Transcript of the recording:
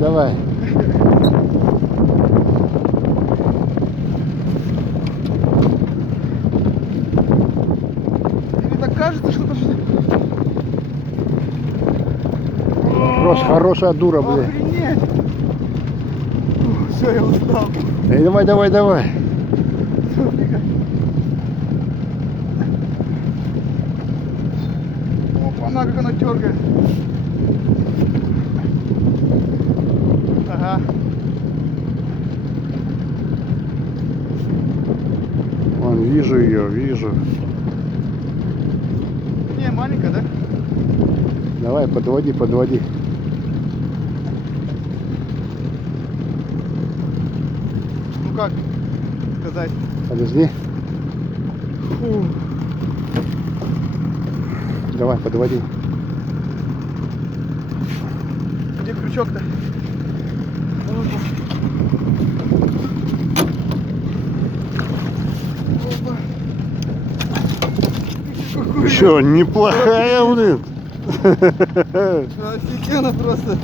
давай. Мне так кажется, что-то... Хорошая дура, блядь. Охренеть! Все, я устал. Давай, давай, давай. Опа, она как она дергает. Ага. Вон, вижу ее, вижу. Не, маленькая, да? Давай, подводи, подводи. Ну как сказать? Подожди. Фу. Давай, подводи. Где крючок-то? Опа. Какой Что, неплохая, блин. офигенно просто.